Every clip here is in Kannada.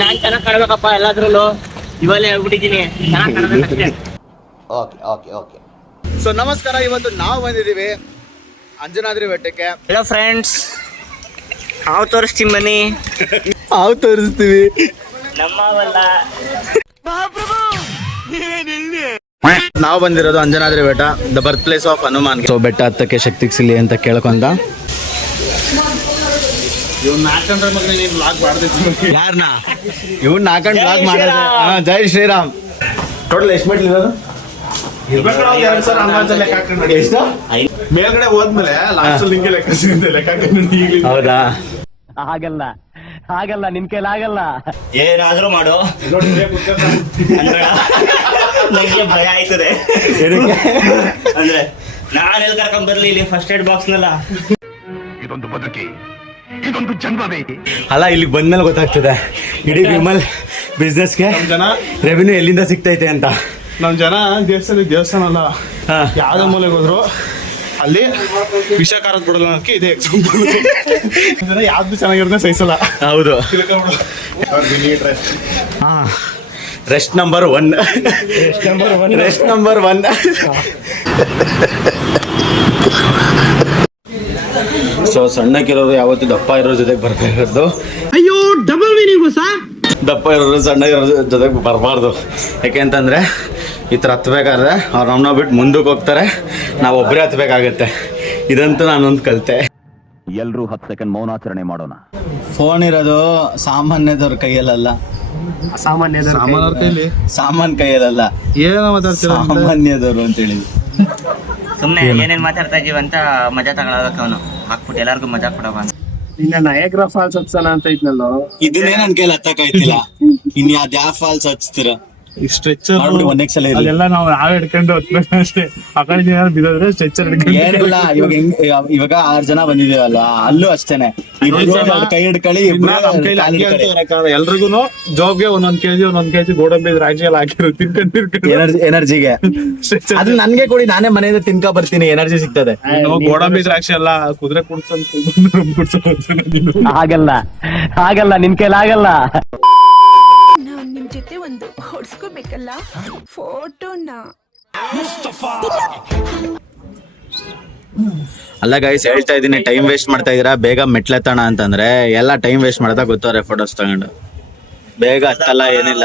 ನಾನ್ ಚೆನ್ನಾಗ್ ಕಾಣ್ಬೇಕಪ್ಪ ಎಲ್ಲಾದ್ರಲ್ಲೂ. ಇವಾಗಲೇ ಹೇಳ್ಬಿಟ್ಟಿದೀನಿ ಚೆನ್ನಾಗ್ ಕಾಣ್ಬೇಕಷ್ಟೇ. Okay okay okay. ಸೊ ನಮಸ್ಕಾರ ಇವತ್ತು ನಾವು ಬಂದಿದ್ದೀವಿ ಅಂಜನಾದ್ರಿ ಬೆಟ್ಟಕ್ಕೆ. ಹಲೋ ಫ್ರೆಂಡ್ಸ್ ಹಾವು ತೋರಿಸ್ತೀನಿ ಬನ್ನಿ. ಹಾವು ತೋರಿಸ್ತೀವಿ. ನಮ್ಮವಲ್ಲ. ನಾವು ಬಂದಿರೋದು ಅಂಜನಾದ್ರಿ ಬೆಟ್ಟ the birth place of Hanuman so ಬೆಟ್ಟ ಹತ್ತಕ್ಕೆ ಶಕ್ತಿ ಸಿಲಿ ಅಂತ ಯಾರನ್ನ ಇವ್ನ ಹಾಕೊಂಡು ಬ್ಲಾಗ್ ಮಾಡಿದ್ರೆ ಹಾ, ಜೈ ಶ್ರೀರಾಮ್. ಟೋಟಲ್ ಎಷ್ಟು ಮೆಟ್ಲು ಇರೋದು? ಎಷ್ಟು? ಮೇಲ್ಗಡೆ ಹೋದ್ಮೇಲೆ ಲಾಸ್ಟ್ ನಿಂಗೆ ಲೆಕ್ಕ ಸಿಗುತ್ತೆ ಲೆಕ್ಕ ಹೌದಾ? ಆಗಲ್ಲ ಆಗಲ್ಲ ನಿನ್ ಕೈಲಿ ಆಗಲ್ಲ ಏನಾದ್ರೂ ಮಾಡು. ನಂಗೆ ಭಯ ಆಯ್ತದೆ. ಅಂದ್ರೆ ನಾನು ಎಲ್ಲಿ ಕರ್ಕೊಂಡ್ ಬರ್ಲಿ ಇಲ್ಲಿ ಫಸ್ಟ್ ಏಡ್ ಬಾಕ್ಸ್ ನಲ್ಲ? ಇದೊಂದು ಬದುಕಿ. ಇದೊಂದು ಜನ್ಮವೇ? ಅಲ್ಲ ಇಲ್ಲಿ ಬಂದ್ಮೇಲೆ ಗೊತ್ತಾಗ್ತದೆ. ಇಡೀ ವಿಮಲ್ ಬಿಸ್ನೆಸ್ಗೆ ಗೆ ಜನ ರೆವಿನ್ಯೂ ಎಲ್ಲಿಂದ ಸಿಗ್ತೈತೆ ಅಂತ. ನಮ್ ಜನ ದೇವಸ್ಥಾನ ದೇವಸ್ಥಾನ ಅಲ್ಲ. ಯಾವ ಯಾವ್ದೋ ಮೂಲೆಗೆ ಹೋದ್ರು. ಅಲ್ಲಿ ವಿಷ ಖಾರದ ಬಿಡಲ್ಲ ಅನ್ನೋಕೆ ಇದೇ ಎಕ್ಸಾಂಪಲ್ ಜನ ಯಾವ್ದು ಚೆನ್ನಾಗಿರೋದ ಸಹಿಸಲ್ಲ. ಹೌದು. Rest number one rest number one rest number one so ಸಣ್ಣಕ್ಕಿರೋರು ಯಾವತ್ತೂ ದಪ್ಪ ಇರೋ ಜೊತೆಗೆ ಇರೋದು ಅಯ್ಯೋ ಡಬಲ್ ಮೀನಿಂಗ್ ದಪ್ಪ ಇರೋರು ಸಣ್ಣ ಇರೋ ಜೊತೆಗೆ ಬರಬಾರ್ದು. ಯಾಕೆಂತಂದ್ರೆ ಈ ಥರ ಹತ್ಬೇಕಾದ್ರೆ ಅವ್ರು ನಮ್ಮನ್ನ ಬಿಟ್ಟು ಮುಂದಕ್ಕೆ ಹೋಗ್ತಾರೆ. ನಾವು ಒಬ್ಬರೇ ಹತ್ಬೇಕಾಗತ್ತೆ. ಇದಂತೂ ನಾನೊಂದು ಕಲಿತೆ. ಎಲ್ಲರೂ ಹತ್ತು ಸೆಕೆಂಡ್ ಮೌನಾಚರಣೆ ಮಾಡೋಣ. ಫೋನ್ ಇರೋದು ಸಾಮಾನ್ಯದವ್ರ ಕೈಯಲ್ಲಲ್ಲ. ಸಾಮಾನ್ಯರ ಕೈಲಿ ಸಾಮಾನ್ಯ ಕೈಯಲ್ಲಲ್ಲ. ಏನೋ ಮಾತಾಡ್ತೀರ ಸಾಮಾನ್ಯದವರು ಅಂತ ಹೇಳಿದ್ವಿ ಸುಮ್ಮನೆ ಏನೇನ್ ಮಾತಾಡ್ತಾ ಇದೀವಿ ಅಂತ ಮಜಾ ತಗೊಳ್ಳೋದಕ್ಕೆ ಅವನು. ಹಾಕ್ಬಿಟ್ಟು ಎಲ್ಲಾರ್ಗು ಮಜಾ ಕೊಡವ ಅಂತ. ಇನ್ನ ನಯಗ್ರಾ ಫಾಲ್ಸ್ ಹಚ್ಚಲ್ಲ ಅಂತ ಇದ್ನಲ್ಲೋ? ಇದನ್ನೇ ನನ್ ಕೈಲಿ ಹತ್ತಕ್ಕಾಯ್ತಿಲ್ಲ. ಇನ್ ಯಾವ್ದು ಯಾವ ಫಾಲ್ಸ್ ಹಚ್ತೀರ ಈ ಸ್ಟ್ರೆಚರ್ ಮಾಡ್ಬಿಡಿ ಒಂದ್ ಸಲ ಇರ್ಲಿ. ಅದೆಲ್ಲ ನಾವು ನಾವೇ ಹಿಡ್ಕೊಂಡು ಹತ್ಬೇಕು ಅಷ್ಟೇ. ಆ ಕಡೆ ಏನಾದ್ರು ಬಿದ್ದೋದ್ರೆ ಸ್ಟ್ರೆಚರ್ ಏನಿಲ್ಲ ಇವಾಗ ಹೆಂಗ್ ಇವಾಗ ಆರ್ ಜನ ಬಂದಿದೀವಲ್ಲ ಅಲ್ಲೂ ಅಷ್ಟೇನೆ. ಇಬ್ರು ಕೈ ಹಿಡ್ಕೊಳ್ಳಿ ಎಲ್ರಿಗೂ ಕೈಲಿ ಜಾಬ್ಗೆ ಒಂದೊಂದ್ ಕೆಜಿ ಒಂದೊಂದ್ ಕೆಜಿ ಗೋಡಂಬಿ ರಾಜಿ ಎಲ್ಲ ಹಾಕಿರೋ ತಿನ್ಕೊಂಡ್ ತಿನ್ಕೊಂಡು. ಎನರ್ಜಿ ಎನರ್ಜಿಗೆ ಅದು ನನ್ಗೆ ಕೊಡಿ ನಾನೇ ಮನೆಯಿಂದ ತಿನ್ಕೊ ಬರ್ತೀನಿ ಎನರ್ಜಿ ಸಿಗ್ತದೆ. ಗೋಡಂಬಿ ದ್ರಾಕ್ಷಿ ಎಲ್ಲ ಕುದುರೆ ಕುಡ್ಸಂತ ಕುಡ್ಸಂತ ಆಗಲ್ಲ ಆಗಲ್ಲ ನಿನ್ ಕೈಲಿ ಆಗಲ್ಲ ಹೊಡ್ಸ್ಕೋಬೇಕಲ್ಲ ಫೋಟೋನ? ಅಲ್ಲ ಗೈಸ್ ಹೇಳ್ತಾ ಇದೀನಿ ಟೈಮ್ ವೇಸ್ಟ್ ಮಾಡ್ತಾ ಇದೀರಾ ಬೇಗ ಮೆಟ್ಲೆತ್ತಣ ಅಂತಂದ್ರೆ ಎಲ್ಲ ಟೈಮ್ ವೇಸ್ಟ್ ಮಾಡ್ತಾ ಗೊತ್ತವ್ರೆ ಫೋಟೋಸ್ ತಗೊಂಡು. ಬೇಗ ಹತ್ತಲ್ಲ ಏನಿಲ್ಲ.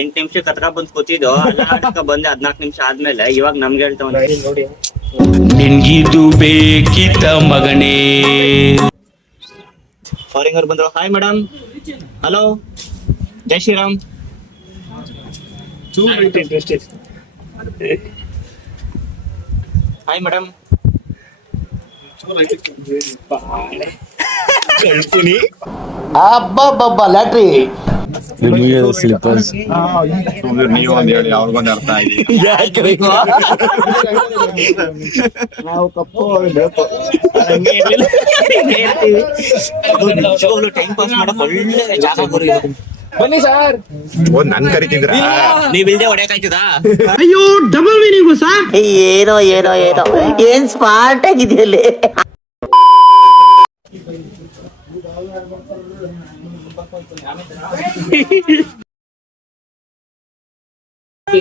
ಎಂಟ್ ನಿಮಿಷ ಕತ್ಕ ಬಂದ್ ಕೂತಿದ್ದು. ಅಲ್ಲ ಬಂದೆ ಹದ್ನಾಲ್ಕು ನಿಮಿಷ ಆದ್ಮೇಲೆ. ಇವಾಗ ನಮ್ಗೆ ಹೇಳ್ತಾವ ನೋಡಿ ನಿನ್ಗಿದು ಬೇಕಿತ್ತ ಮಗನೇ. ಫಾರಿನ್ ಅವ್ರು ಬಂದ್ರು. Hi madam hello Jai Shriram. Hi madam ಅಬ್ಬಬ್ಬಬ್ಬ ಲ್ಯಾಟ್ರಿ ಸ್ಲಿಪ್ಪರ್ಸ್ ನೀವು ಒಂದ್ ಹೇಳಿ ಅವ್ರಿಗೊಂದು ಅರ್ಥ ಆಗಿದೆ ನಾವು ಕಪ್ಪು ಟೈಮ್ ಪಾಸ್ ಮಾಡಕ್ ಒಳ್ಳೆ ಜಾಗ ಗುರು ಇದು. ಒಂದ್ ನನ್ ಕರಿತಿದ್ರ ನೀವ್ ಇಲ್ದೆ ಹೊಡೆಯಕಾಯ್ತದಾ? ಏನೋ ಏನೋ ಏನೋ. ಏನ್ ಸ್ಮಾರ್ಟ್ ಆಗಿದೆಯಲ್ಲಿ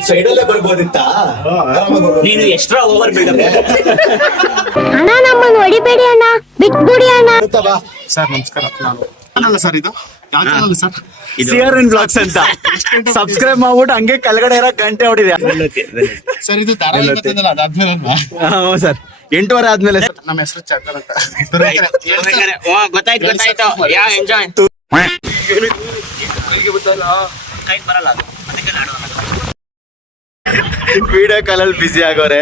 ಸೈಡಲ್ಲೇ ಬರ್ಬೋದಿತ್ತಾ? ನೀನು ಎಕ್ಸ್ಟ್ರಾ ಓವರ್ ಬಿಲ್ಡಪ್ ಅಣ್ಣ ನಮ್ಮನ್ನು ಹೊಡಿಬೇಡಿ ಅಣ್ಣ ಬಿಟ್ಬಿಡಿ ಅಣ್ಣ. ಸರ್ ನಮಸ್ಕಾರ. ನಾನು ಅಲ್ಲ ಸರ್ ಇದು? ಯಾವ channel sir. C R N blogs ಅಂತ. ಸಬ್ಸ್ಕ್ರೈಬ್ ಮಾಡ್ಬಿಟ್ಟು ಹಂಗೆ ಕೆಳಗಡೆ ಇರೋ ಗಂಟೆ ಹೊಡಿದೆ ಸರ್ ಇದು ಧಾರಾವಾಹಿ ಬರ್ತದಲ್ಲ ಅದಾದ್ಮೇಲೆ ಅಲ್ವಾ ಹ್ಞೂ ಸರ್. ಎಂಟುವರೆ ಆದ್ಮೇಲೆ ಸರ್. ನಮ್ಮ ಹೆಸರು ಚಂದನ್ ಅಂತ. ಗೊತ್ತಾಯ್ತು ಗೊತ್ತಾಯ್ತು. ಯಾ ಎಂಜಾಯ್ ಕೈ ಬರಲ್ಲ ಅದು ವಿಡಿಯೋ ಕಾಲಲ್ಲಿ ಬಿಸಿ ಆಗೋರೆ.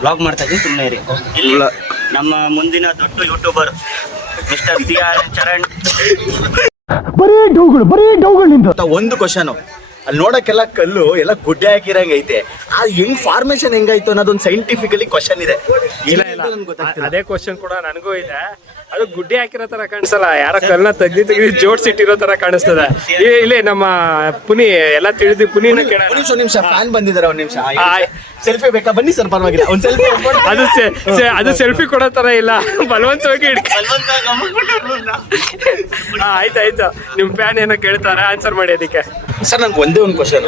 ಬ್ಲಾಗ್ ಮಾಡ್ತಾ ಇದ್ದೀನಿ ಸುಮ್ಮನೆ ಇರಿ. ಇಲ್ಲಿ ನಮ್ಮ ಮುಂದಿನ ದೊಡ್ಡ YouTuber mister C R Charan ಅಂತ ಒಂದು ಕ್ವಶನ್ ಅಲ್ಲಿ ನೋಡಕ್ಕೆಲ್ಲ ಕಲ್ಲು ಎಲ್ಲ ಗುಡ್ಡೆ ಹಾಕಿರಂಗ್ ಐತೆ. ಆ ಹೆಂಗ್ ಫಾರ್ಮೇಶನ್ ಹೆಂಗಾಯ್ತು ಅನ್ನೋದೊಂದು ಸೈಂಟಿಫಿಕಲಿ ಕ್ವಶನ್ ಇದೆ. ಇಲ್ಲ ಇಲ್ಲ ಅದೇ ಕ್ವಶನ್ ಕೂಡ ನನಗೂ ಇದೆ. ಅದು ಗುಡ್ಡೆ ಹಾಕಿರೋ ತರ ಕಾಣಿಸಲ್ಲ. ಯಾರ ಕಲ್ನ ತೆಗ್ದಿ ತೆಗ್ದಿ ಜೋಡ್ಸಿಟ್ಟಿರೋ ತರ ಕಾಣಿಸ್ತದೆ. ಏ, ಇಲ್ಲೇ ನಮ್ಮ ಪುನಿ ಎಲ್ಲ ತಿಳಿದು ಪುನಿ ಕೇಳೋಣ. ನಿಮಿಷ ನಿಮಿಷ ಫ್ಯಾನ್ ಬಂದಿದ್ದಾರೆ ಒಂದ್ ನಿಮಿಷ. ಸೆಲ್ಫಿ ಬೇಕಾ? ಬನ್ನಿ ಸರ್ ಪರವಾಗಿಲ್ಲ. ಒಂದ್ ಸೆಲ್ಫಿ ಅದು ಸೆ- ಸೆ- ಅದು ಸೆಲ್ಫಿ ಕೊಡೋ ತರ ಇಲ್ಲ. ಬಲವಂತವಾಗಿ ಹಿಡ್ಕ ಆ, ಆಯ್ತು ನಿಮ್ ಫ್ಯಾನ್ ಏನೋ ಕೇಳ್ತಾರೆ ಆನ್ಸರ್ ಮಾಡಿ ಅದಕ್ಕೆ. ಸರ್ ನಂಗೆ ಒಂದೇ ಒಂದು ಕ್ವಶನ್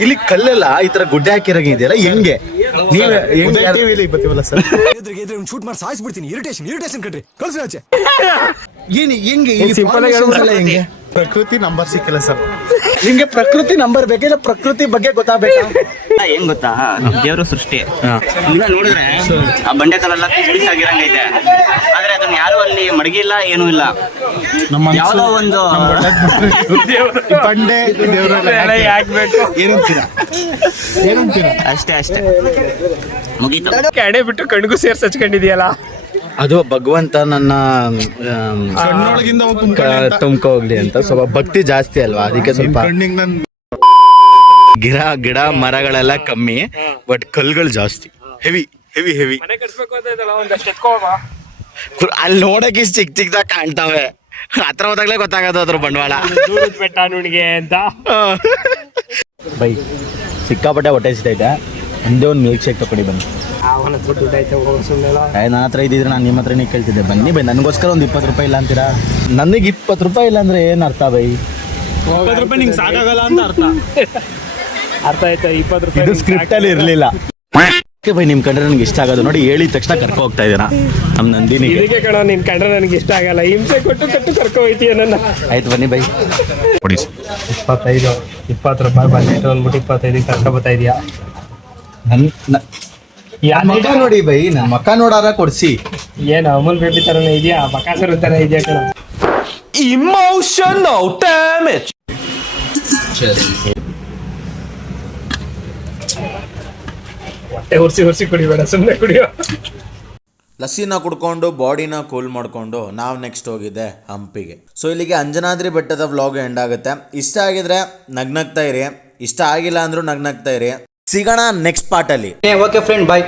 ಇಲ್ಲಿ ಕಲ್ಲೆಲ್ಲ ಈ ತರ ಗುಡ್ಡೆ ಹಾಕಿರಂಗಿದೆಯಲ್ಲ ಹೆಂಗೆ? ನೀವು ಹೆಂಗೆ ಟಿವಿಲಿ ಕಟ್ರಿ ಸರ್. ಏನು ಹೆಂಗೆ ಈ ಸಿಂಪಲ್ ಆಗಿ ಎಲ್ಲ ಹೆಂಗೆ? ಪ್ರಕೃತಿ ನಂಬರ್ ಸಿಕ್ಕಿಲ್ಲ ಸರ್. ನಿಮ್ಗೆ ಪ್ರಕೃತಿ ನಂಬರ್ ಬೇಕಿಲ್ಲ ಪ್ರಕೃತಿ ಬಗ್ಗೆ ಗೊತ್ತಾಗಬೇಕು? ಏನ್ ಗೊತ್ತಾ? ದೇವರ ಸೃಷ್ಟಿ. ನೋಡಿದ್ರೆ ಆ ಬಂಡೆ ಕಲ್ಲೆಲ್ಲ ಆಗಿರಂಗೈತೆ ಆದ್ರೆ ಅದನ್ನ ಯಾರು ಅಲ್ಲಿ ಮಡಗಿಲ್ಲ ಏನೂ ಇಲ್ಲ. ಯಾವ್ದೋ ಒಂದು ಈ ಬಂಡೆ ದೇವರ ಯಾಕ್ಬೇಕು ಏನಂತೀರ? ಏನಂತೀರ? ಅಷ್ಟೇ ಅಷ್ಟೇ. ಮುಗೀತು. ಕ್ಯಾಡೆ ಬಿಟ್ಟು ಕಣ್ಗೂ ಸೇರ್ಸ್ ಹಚ್ಕೊಂಡಿದ್ಯಲ್ಲ? ಅದು ಭಗವಂತ ನನ್ನ ಕಣ್ಣೊಳಗಿಂದ ಹೋಗ್ ತುಂಬ್ಕೊಂಡೆ ಅಂತ. ತುಮ್ಕ ಹೋಗ್ಲಿ ಅಂತ. ಸ್ವಲ್ಪ ಭಕ್ತಿ ಜಾಸ್ತಿ ಅಲ್ವಾ? ಅದಕ್ಕೆ ಸ್ವಲ್ಪ ಕಣ್ಣಿಗೆ ನನ್ ಗಿಡ ಗಿಡ ಮರಗಳೆಲ್ಲ ಕಮ್ಮಿ ಬಟ್ ಕಲ್ಗಳು ಜಾಸ್ತಿ. ಹೆವಿ ಹೆವಿ ಹೆವಿ ಮನೆ ಕಟ್ಸ್ಬೇಕು ಅಂತ ಇದಲ್ಲ ಒಂದಷ್ಟು ಎತ್ಕೋಬಾ ಅಲ್ಲಿ ನೋಡಕ್ಕೆ ಇಷ್ಟು ಚಿಕ್ಕ ಚಿಕ್ಕದಾಗ ಕಾಣ್ತಾವೆ. ಹತ್ರ ಹೋದಾಗಲೇ ಗೊತ್ತಾಗೋದು ಅದ್ರ ಬಂಡವಾಳ. ದೂರದ ಬೆಟ್ಟ ನುಣಿಗೆ ಅಂತ. ಬೈ. ಸಿಕ್ಕಾಪಟ್ಟೆ ಹೊಟ್ಟೆ ಸಿತೈತೆ ಒಂದೇ ಒಂದು ಮಿಲ್ಕ್ ಶೇಕ್ ತಗೊಂಡು ಬನ್ನಿ. ಅವನ ಹತ್ರ ದುಡ್ಡು ಐತೆ ಹೋಗೋ ಸುಮ್ಮನೆ ನನ್ನ ಹತ್ರ ಇದ್ದಿದ್ರೆ ನಾನು ನಿಮ್ಮ ಹತ್ರನೇ ಕೇಳ್ತಿದ್ದೆ. ಬನ್ನಿ ಬೈ ನನಗೋಸ್ಕರ ಒಂದು ಇಪ್ಪತ್ತು ರೂಪಾಯಿ ಇಲ್ಲ ಅಂತೀರಾ? ನನಗೆ ಇಪ್ಪತ್ತು ರೂಪಾಯಿ ಇಲ್ಲ ಅಂದ್ರೆ ಏನು ಅರ್ಥ ಬೈ ಇಪ್ಪತ್ತು ರೂಪಾಯಿ ನಿಂಗೆ ಸಾಕಾಗಲ್ಲ ಅಂತ ಅರ್ಥ. ಅರ್ಥ ಆಯ್ತಾ? ಇಪ್ಪತ್ತು ರೂಪಾಯಿ ಇದು ಸ್ಕ್ರಿಪ್ಟ್ ಅಲ್ಲಿ ಇರಲಿಲ್ಲ. ಬೈ ನಿಮ್ ಕಂಡ್ರೆ ನನಗೆ ಇಷ್ಟ ಆಗೋದು. ನೋಡಿ ಹೇಳಿದ ತಕ್ಷಣ ಕರ್ಕೊ ಹೋಗ್ತಾ ಇದ್ದೀರಾ. ನಮ್ಮ ನಂದಿನಿ ಇದಕ್ಕೆ ಕಣ ನಿನ್ ಕಂಡ್ರೆ ನನಗೆ ಇಷ್ಟ ಆಗಲ್ಲ. ಹಿಂಸೆ ಕೊಟ್ಟು ಕಟ್ಟು ಕರ್ಕೊ ಹೋಯ್ತೀಯ ನನ್ನ. ಆಯ್ತು ಬನ್ನಿ ಬೈ ಇಪ್ಪತ್ತೈದು ಇಪ್ಪತ್ತು ರೂಪಾಯಿ ಬಂದ್ಬಿಟ್ಟು ಅಂದ್ಬಿಟ್ಟು ಇಪ್ಪತ್ತೈದು ಕರ್ಕೊ ಬರ್ತಾ ಇದೀಯಾ? ನನ್ನ ಮಕ್ಕ ನೋಡಿ ಬೈ ನನ್ ಮಕ ನೋಡಾರ ಕೊಡ್ಸಿ. ಏನು ಅಮೂಲ್ ಬೇಬಿ ತರನೇ ಇದೆಯಾ? ಬಕಾಸರ ತರ ಇದೆಯಾ ಕಣ? ಹೊಟ್ಟೆ ಹುರ್ಸಿ ಹುರ್ಸಿ ಕುಡಿಬೇಡ ಸುಮ್ಮನೆ ಕುಡಿಯೋ. ಲಸ್ಸಿನ ಕುಡ್ಕೊಂಡು ಬಾಡಿನ ಕೂಲ್ ಮಾಡಿಕೊಂಡು ನಾವು ನೆಕ್ಸ್ಟ್ ಹೋಗಿದ್ದೆ ಹಂಪಿಗೆ. ಸೊ ಇಲ್ಲಿಗೆ ಅಂಜನಾದ್ರಿ ಬೆಟ್ಟದ ವ್ಲಾಗ್ ಎಂಡ್ ಆಗುತ್ತೆ. ಇಷ್ಟ ಆಗಿದ್ರೆ ನಗ್ನಗ್ತಾ ಇರಿ. ಇಷ್ಟ ಆಗಿಲ್ಲ ಅಂದ್ರೂ ನಗ್ನಗ್ತಾ ಇರಿ. ಸಿಗೋಣ ನೆಕ್ಸ್ಟ್ ಪಾರ್ಟಲ್ಲಿ ಓಕೆ ಫ್ರೆಂಡ್ ಬಾಯ್